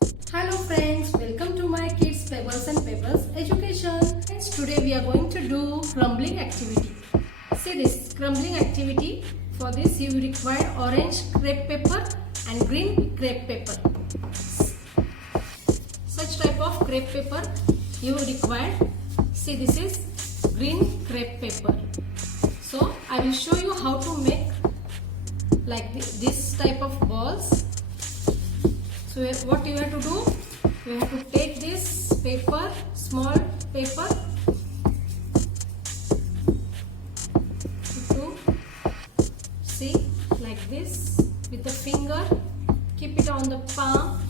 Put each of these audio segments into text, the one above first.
Hello friends, welcome to my kids Pebbles and Pebbles education. Friends, today we are going to do crumbling activity. See this crumbling activity. For this you require orange crepe paper and green crepe paper. Such type of crepe paper you require. See, this is green crepe paper. So I will show you how to make like this type of balls. So what you have to do, you have to take this paper, small paper, to see like this with the finger, keep it on the palm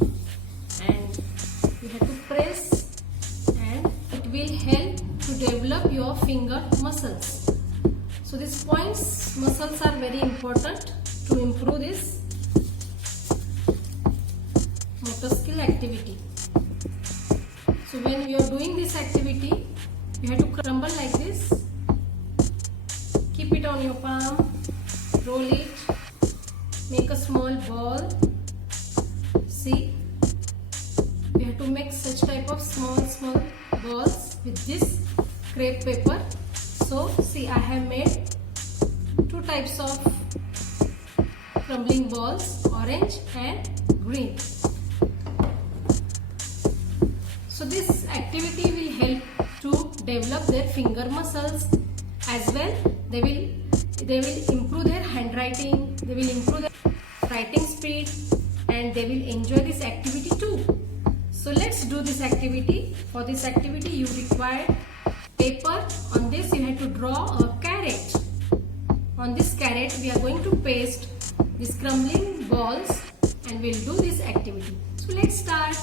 and you have to press, and it will help to develop your finger muscles. So these points muscles are very important to improve this motor skill activity. So when you are doing this activity, you have to crumble like this. Keep it on your palm, roll it, make a small ball. See, you have to make such type of small balls with this crepe paper. So see, I have made two types of crumbling balls, orange and green. So this activity will help to develop their finger muscles, as well they will improve their handwriting, they will improve their writing speed, and they will enjoy this activity too. So let's do this activity. For this activity you require paper. On this you have to draw a carrot. On this carrot we are going to paste these crumbling balls and we'll do this activity. So let's start.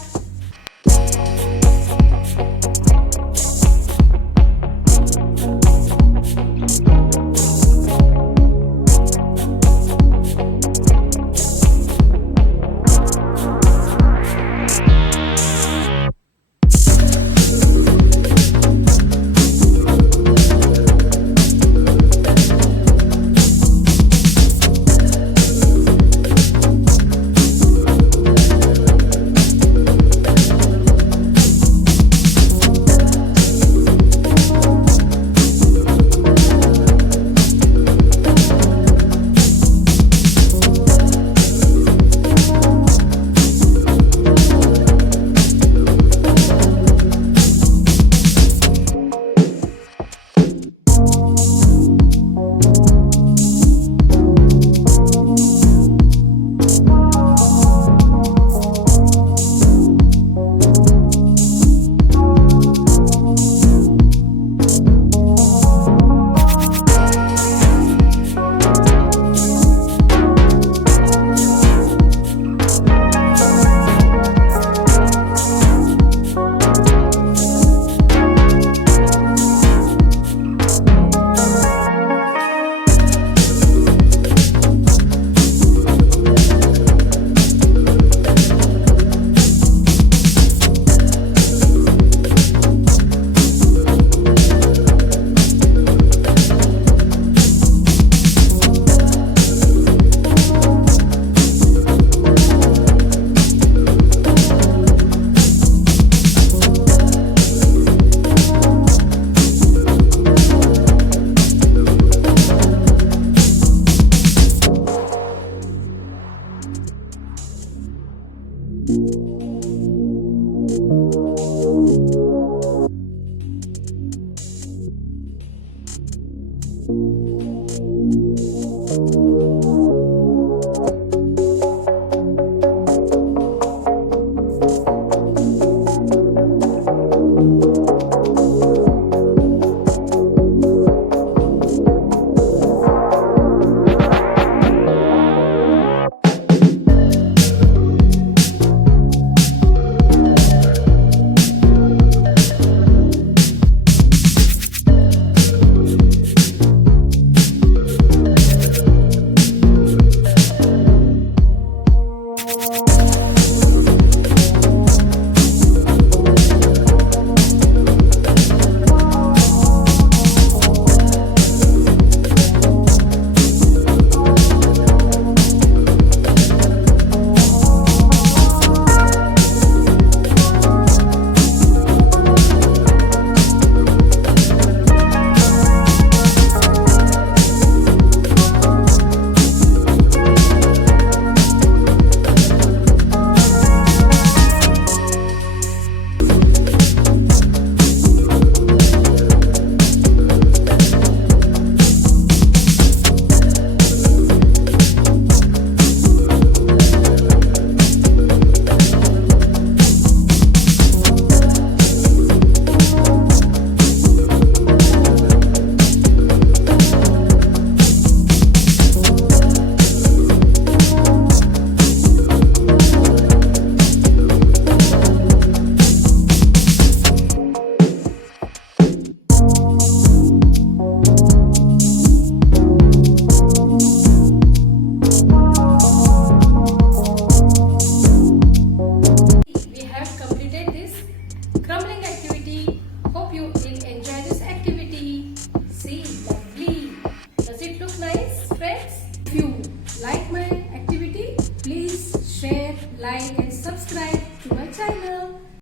If you like my activity, please share, like and subscribe.